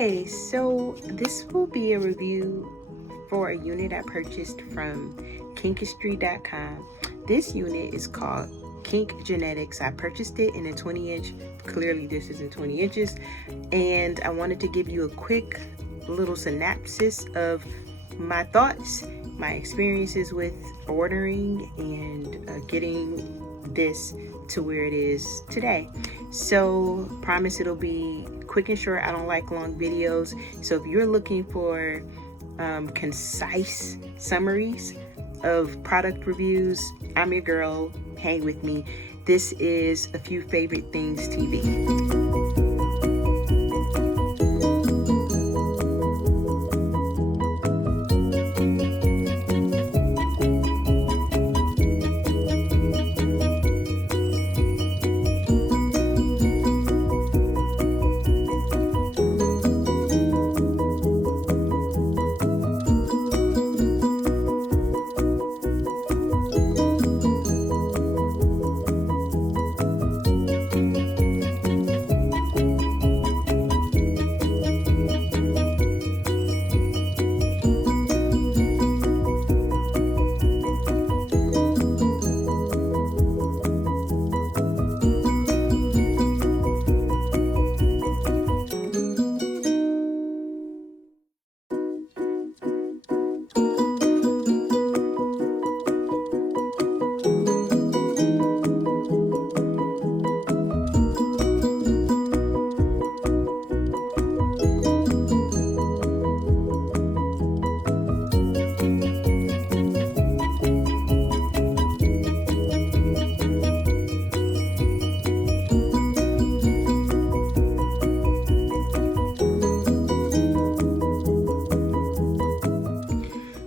Hi, so this will be a review for a unit I purchased from Kinkgenetics.com. This unit is called Kinkgenetics. I purchased it in a 20-inch. Clearly this isn't 20 inches. And I wanted to give you a quick little synopsis of my thoughts, my experiences with ordering and getting this to where it is today. So promise it'll be quick and short. I don't like long videos, so if you're looking for concise summaries of product reviews, I'm your girl. Hang with me. This is A Few Favorite Things TV.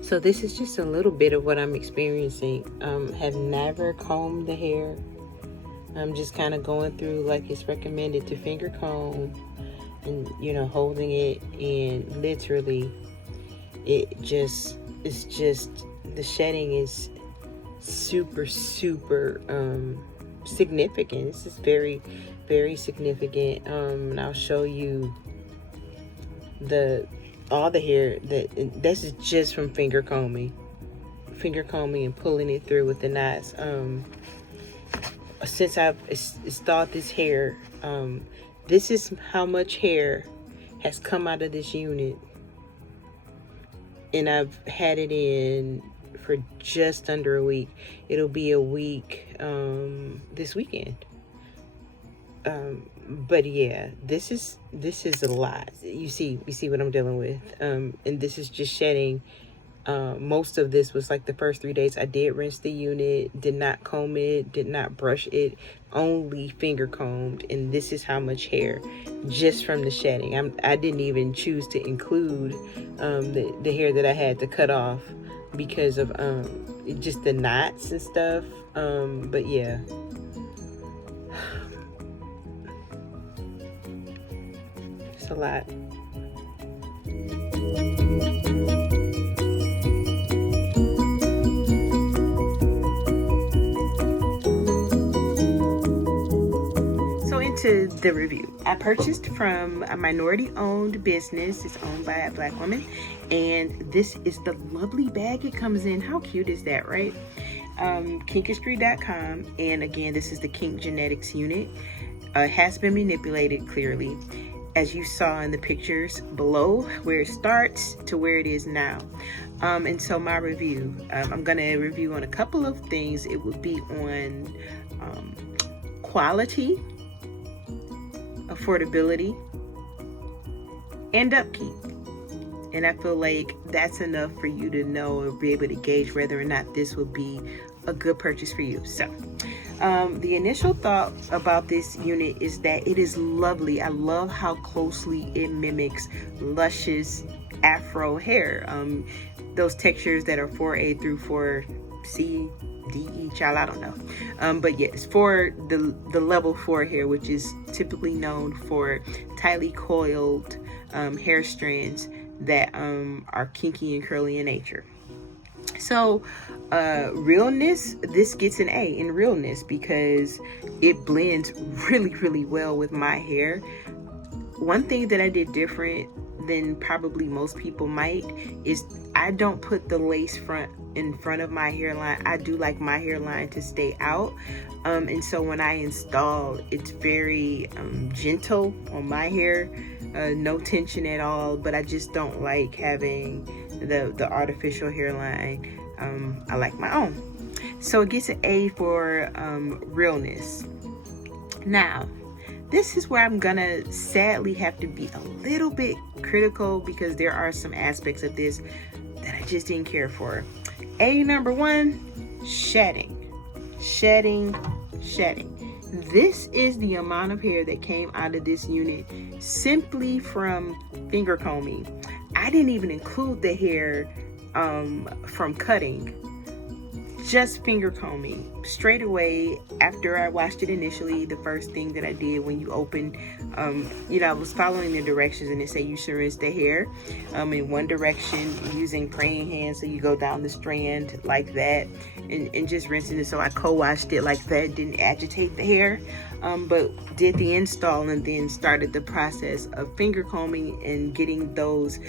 So this is just a little bit of what I'm experiencing. Have never combed the hair. I'm just kind of going through like it's recommended to finger comb and, you know, holding it, and literally it's just the shedding is super significant. This is very significant. And I'll show you all the hair that's just from finger combing and pulling it through with the knots. Since I've installed this hair, this is how much hair has come out of this unit, and I've had it in for just under a week. It'll be a week this weekend. But yeah, this is a lot. You see what I'm dealing with. And this is just shedding. Most of this was like the first 3 days. I did rinse the unit, did not comb it, did not brush it, only finger combed, and this is how much hair just from the shedding. I didn't even choose to include the hair that I had to cut off because of just the knots and stuff. But yeah. A lot. So into the review. I purchased from a minority-owned business. It's owned by a Black woman, and this is the lovely bag it comes in. How cute is that, right? Kinkgenetics.com, and again, this is the Kinkgenetics unit. Has been manipulated clearly, as you saw in the pictures below, where it starts to where it is now. And so my review, I'm gonna review on a couple of things. It would be on quality, affordability, and upkeep. And I feel like that's enough for you to know or be able to gauge whether or not this would be a good purchase for you. So the initial thought about this unit is that it is lovely. I love how closely it mimics luscious afro hair. Those textures that are 4A through 4C, D, E, child, I don't know. But yes, for the level 4 hair, which is typically known for tightly coiled hair strands that are kinky and curly in nature. So realness, this gets an A in realness because it blends really well with my hair. one thing that I did different than probably most people might is I don't put the lace front in front of my hairline. I do like my hairline to stay out. And so when I install, it's very gentle on my hair, no tension at all, but I just don't like having the artificial hairline. I like my own. So it gets an A for realness. Now, this is where I'm gonna sadly have to be a little bit critical because there are some aspects of this that I just didn't care for. A number one, shedding. Shedding. This is the amount of hair that came out of this unit simply from finger combing. I didn't even include the hair from cutting. Just finger combing. Straight away after I washed it initially, the first thing that I did when you open, I was following the directions and it said you should rinse the hair in one direction using praying hands. So you go down the strand like that and just rinsing it. So I co-washed it like that, didn't agitate the hair, but did the install and then started the process of finger combing and getting those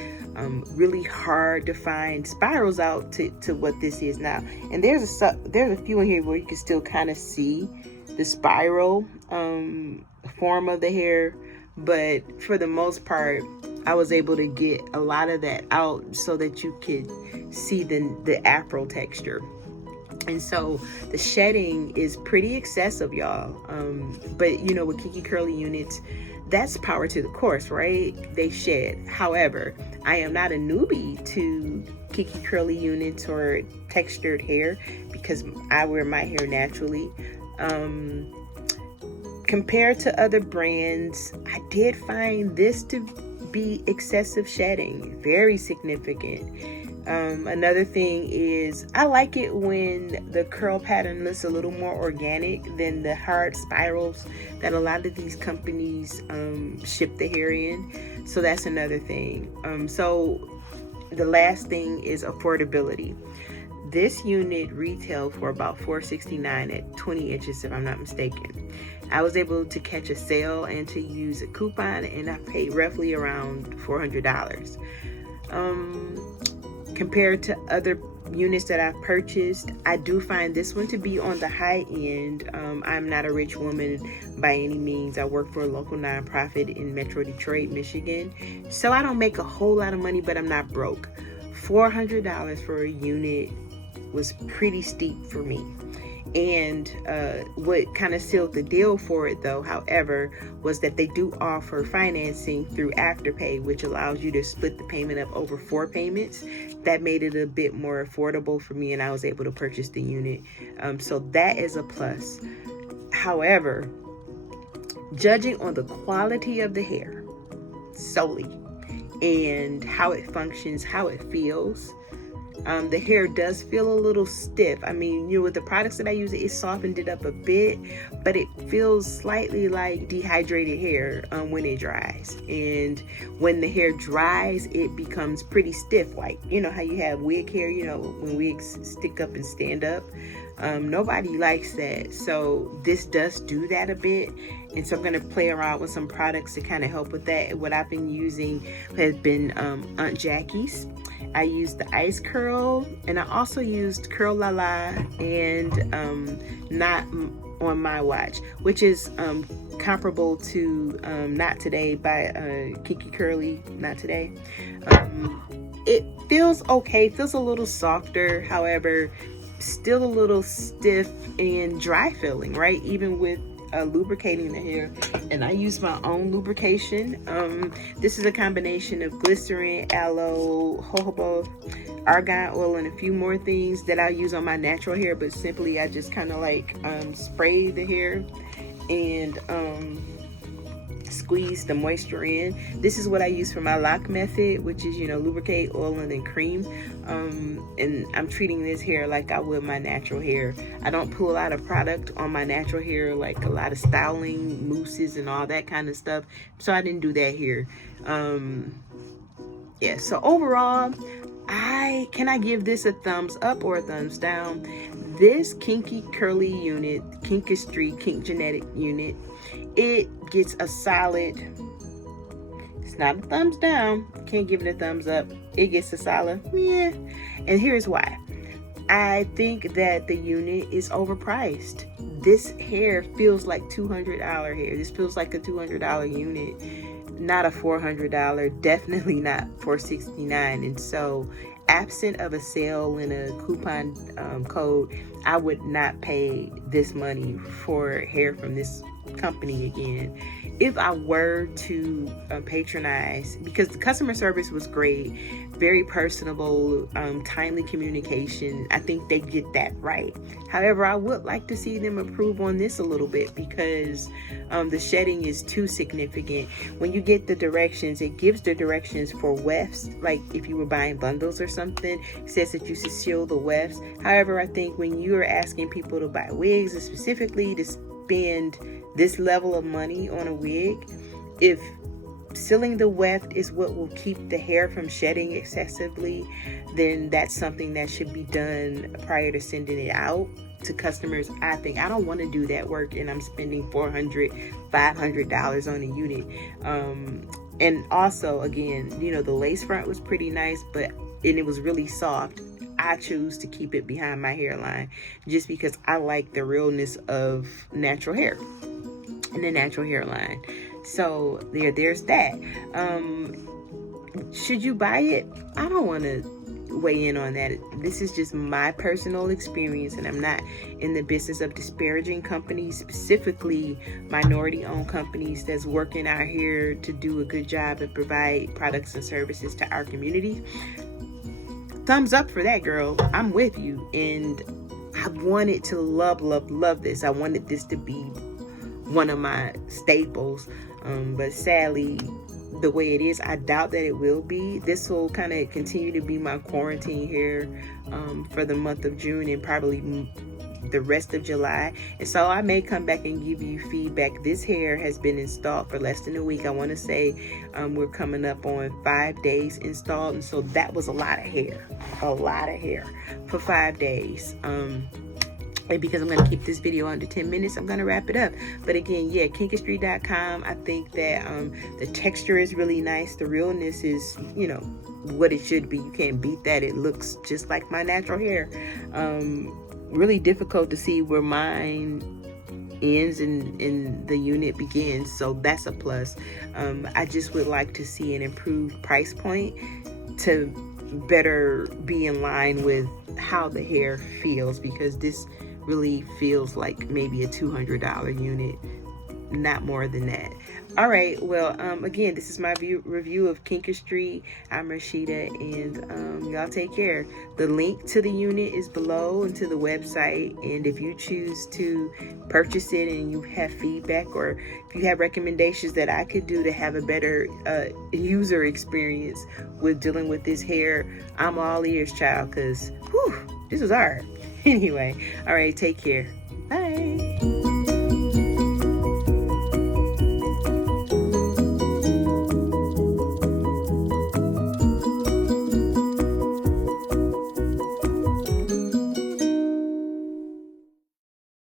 really hard to find spirals out to what this is now. And there's a few in here where you can still kind of see the spiral form of the hair, but for the most part I was able to get a lot of that out so that you could see the afro texture. And so the shedding is pretty excessive, y'all. But with Kinky Curly units, that's power to the course, right? They shed. However, I am not a newbie to Kinky Curly units or textured hair because I wear my hair naturally. Compared to other brands, I did find this to be excessive shedding, very significant. Another thing is I like it when the curl pattern looks a little more organic than the hard spirals that a lot of these companies ship the hair in. So that's another thing. So the last thing is affordability. This unit retailed for about $469 at 20 inches, if I'm not mistaken. I was able to catch a sale and to use a coupon, and I paid roughly around $400. Compared to other units that I've purchased, I do find this one to be on the high end. I'm not a rich woman by any means. I work for a local nonprofit in Metro Detroit, Michigan. So I don't make a whole lot of money, but I'm not broke. $400 for a unit was pretty steep for me. And what kind of sealed the deal for it though, however, was that they do offer financing through Afterpay, which allows you to split the payment up over 4 payments. That made it a bit more affordable for me, and I was able to purchase the unit. So that is a plus. However, judging on the quality of the hair solely and how it functions, how it feels, the hair does feel a little stiff. I mean, with the products that I use, it softened it up a bit, but it feels slightly like dehydrated hair when it dries. And when the hair dries, it becomes pretty stiff, like, how you have wig hair, when wigs stick up and stand up. Nobody likes that. So this does do that a bit. And so I'm going to play around with some products to kind of help with that. What I've been using has been Aunt Jackie's. I used the Ice Curl, and I also used Curl La La and Not on My Watch, which is comparable to Not Today by Kinky Curly, Not Today. It feels okay, feels a little softer, however, still a little stiff and dry feeling, right? Even with lubricating the hair. And I use my own lubrication. This is a combination of glycerin, aloe, jojoba, argan oil, and a few more things that I use on my natural hair, but simply I just kind of like spray the hair and squeeze the moisture in. This is what I use for my lock method, which is lubricate, oil, and then cream. And I'm treating this hair like I would my natural hair. I don't put a lot of product on my natural hair, like a lot of styling mousses and all that kind of stuff, so I didn't do that here. Yeah, so overall, can I give this a thumbs up or a thumbs down? This Kinky Curly unit, Kinkgenetics unit, it gets a solid It's not a thumbs down. Can't give it a thumbs up. It gets a solid yeah. And here's why. I think that the unit is overpriced. This hair feels like $200 hair. This feels like a $200 unit, not a $400, definitely not $469. And so absent of a sale and a coupon code, I would not pay this money for hair from this company again. If I were to patronize, because the customer service was great, very personable, timely communication, I think they get that right. However, I would like to see them improve on this a little bit, because the shedding is too significant. When you get the directions, it gives the directions for wefts, like if you were buying bundles or something, it says that you should seal the wefts. However, I think when you are asking people to buy wigs, and specifically to spend this level of money on a wig, if sealing the weft is what will keep the hair from shedding excessively, then that's something that should be done prior to sending it out to customers. I think I don't want to do that work and I'm spending $400, $500 on a unit. And also, again, you know, the lace front was pretty nice, and it was really soft. I choose to keep it behind my hairline just because I like the realness of natural hair and the natural hairline. So there's that. Should you buy it? I don't want to weigh in on that. This is just my personal experience, and I'm not in the business of disparaging companies, specifically minority-owned companies that's working out here to do a good job and provide products and services to our community. Thumbs up for that, girl. I'm with you. And I wanted to love this. I wanted this to be one of my staples, but sadly, the way it is, I doubt that it will be. This will kind of continue to be my quarantine hair for the month of June and probably the rest of July. And so I may come back and give you feedback. This hair has been installed for less than a week. I want to say we're coming up on 5 days installed, and so that was a lot of hair for 5 days. And because I'm going to keep this video under 10 minutes, I'm going to wrap it up. But again, yeah, Kinkgenetics.com. I think that the texture is really nice. The realness is, you know, what it should be. You can't beat that. It looks just like my natural hair. Really difficult to see where mine ends and the unit begins. So that's a plus. I just would like to see an improved price point to better be in line with how the hair feels, because this really feels like maybe a $200 unit, not more than that. All right, well, again, this is my review of Kinkgenetics. I'm Rashida, and y'all take care. The link to the unit is below and to the website, and if you choose to purchase it and you have feedback, or if you have recommendations that I could do to have a better user experience with dealing with this hair, I'm all ears, child, because this was hard. Anyway, all right, take care. Bye.